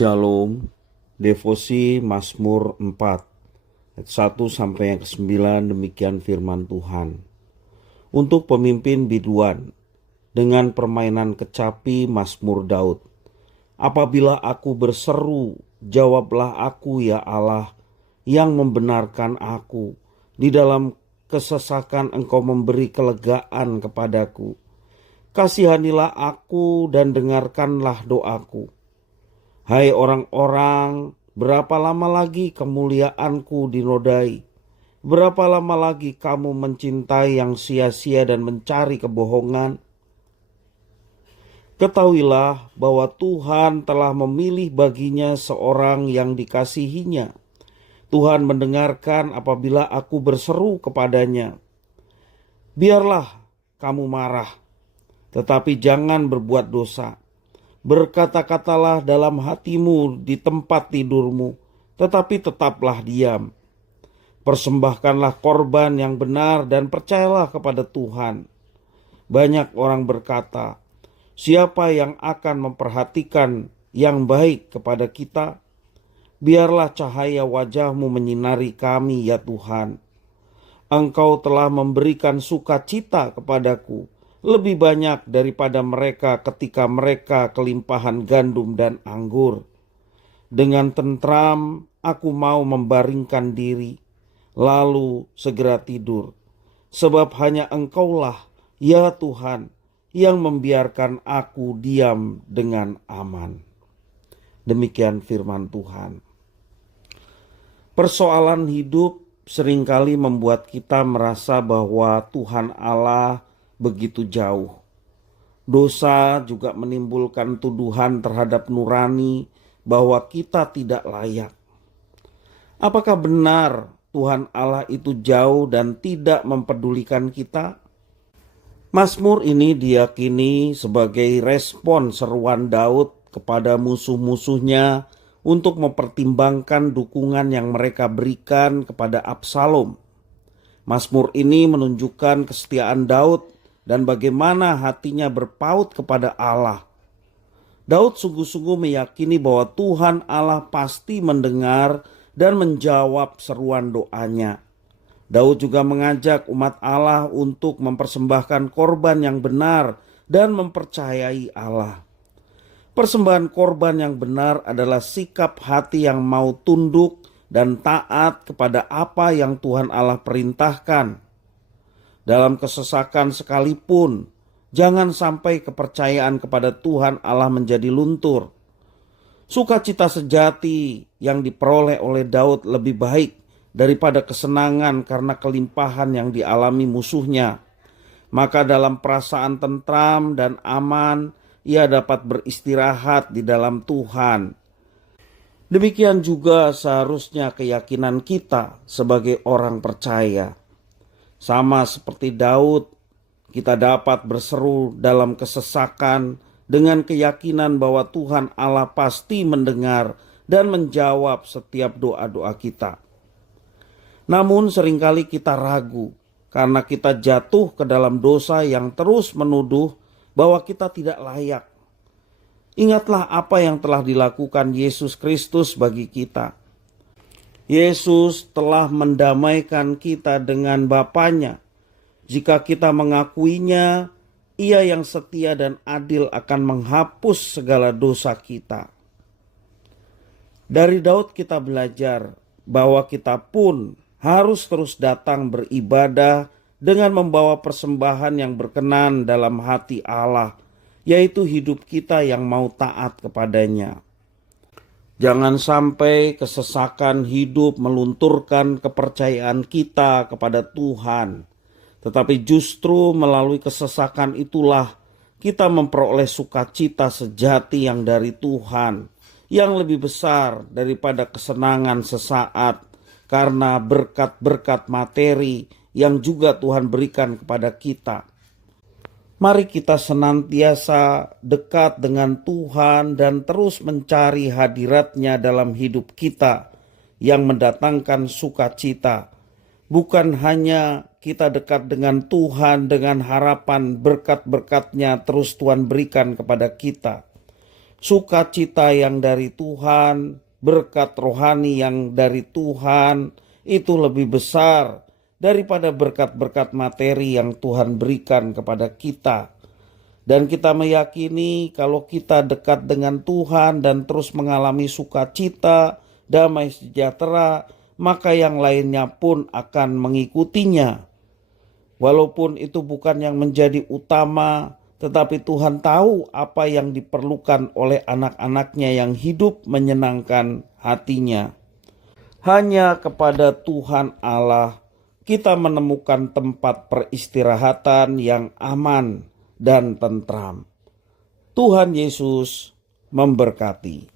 Shalom, devosi Mazmur 4, ayat 1 sampai yang ke-9, demikian firman Tuhan. Untuk pemimpin biduan, dengan permainan kecapi Mazmur Daud. Apabila aku berseru, jawablah aku ya Allah, yang membenarkan aku. Di dalam kesesakan Engkau memberi kelegaan kepadaku. Kasihanilah aku dan dengarkanlah doaku. Hai orang-orang, berapa lama lagi kemuliaanku dinodai? Berapa lama lagi kamu mencintai yang sia-sia dan mencari kebohongan? Ketahuilah bahwa Tuhan telah memilih baginya seorang yang dikasihinya. Tuhan mendengarkan apabila aku berseru kepadanya. Biarlah kamu marah, tetapi jangan berbuat dosa. Berkata-katalah dalam hatimu di tempat tidurmu, tetapi tetaplah diam. Persembahkanlah korban yang benar dan percayalah kepada Tuhan. Banyak orang berkata, siapa yang akan memperhatikan yang baik kepada kita? Biarlah cahaya wajahmu menyinari kami ya Tuhan. Engkau telah memberikan sukacita kepadaku, lebih banyak daripada mereka ketika mereka kelimpahan gandum dan anggur. Dengan tentram aku mau membaringkan diri, lalu segera tidur. Sebab hanya Engkaulah, ya Tuhan, yang membiarkan aku diam dengan aman. Demikian firman Tuhan. Persoalan hidup seringkali membuat kita merasa bahwa Tuhan Allah begitu jauh. Dosa juga menimbulkan tuduhan terhadap nurani bahwa kita tidak layak. Apakah benar Tuhan Allah itu jauh dan tidak mempedulikan kita? Mazmur ini diyakini sebagai respon seruan Daud kepada musuh-musuhnya untuk mempertimbangkan dukungan yang mereka berikan kepada Absalom. Mazmur ini menunjukkan kesetiaan Daud dan bagaimana hatinya berpaut kepada Allah. Daud sungguh-sungguh meyakini bahwa Tuhan Allah pasti mendengar dan menjawab seruan doanya. Daud juga mengajak umat Allah untuk mempersembahkan korban yang benar dan mempercayai Allah. Persembahan korban yang benar adalah sikap hati yang mau tunduk dan taat kepada apa yang Tuhan Allah perintahkan. Dalam kesesakan sekalipun, jangan sampai kepercayaan kepada Tuhan Allah menjadi luntur. Sukacita sejati yang diperoleh oleh Daud lebih baik daripada kesenangan karena kelimpahan yang dialami musuhnya. Maka dalam perasaan tentram dan aman, ia dapat beristirahat di dalam Tuhan. Demikian juga seharusnya keyakinan kita sebagai orang percaya. Sama seperti Daud, kita dapat berseru dalam kesesakan dengan keyakinan bahwa Tuhan Allah pasti mendengar dan menjawab setiap doa-doa kita. Namun seringkali kita ragu karena kita jatuh ke dalam dosa yang terus menuduh bahwa kita tidak layak. Ingatlah apa yang telah dilakukan Yesus Kristus bagi kita. Yesus telah mendamaikan kita dengan Bapanya. Jika kita mengakuinya, Ia yang setia dan adil akan menghapus segala dosa kita. Dari Daud kita belajar bahwa kita pun harus terus datang beribadah dengan membawa persembahan yang berkenan dalam hati Allah, yaitu hidup kita yang mau taat kepadanya. Jangan sampai kesesakan hidup melunturkan kepercayaan kita kepada Tuhan. Tetapi justru melalui kesesakan itulah kita memperoleh sukacita sejati yang dari Tuhan, yang lebih besar daripada kesenangan sesaat karena berkat-berkat materi yang juga Tuhan berikan kepada kita. Mari kita senantiasa dekat dengan Tuhan dan terus mencari hadirat-Nya dalam hidup kita yang mendatangkan sukacita. Bukan hanya kita dekat dengan Tuhan dengan harapan berkat-berkat-Nya terus Tuhan berikan kepada kita. sukacita yang dari Tuhan, berkat rohani yang dari Tuhan itu lebih besar daripada berkat-berkat materi yang Tuhan berikan kepada kita. Dan kita meyakini kalau kita dekat dengan Tuhan dan terus mengalami sukacita, damai sejahtera, maka yang lainnya pun akan mengikutinya. Walaupun itu bukan yang menjadi utama, tetapi Tuhan tahu apa yang diperlukan oleh anak-anaknya yang hidup menyenangkan hatinya. Hanya kepada Tuhan Allah kita menemukan tempat peristirahatan yang aman dan tentram. Tuhan Yesus memberkati.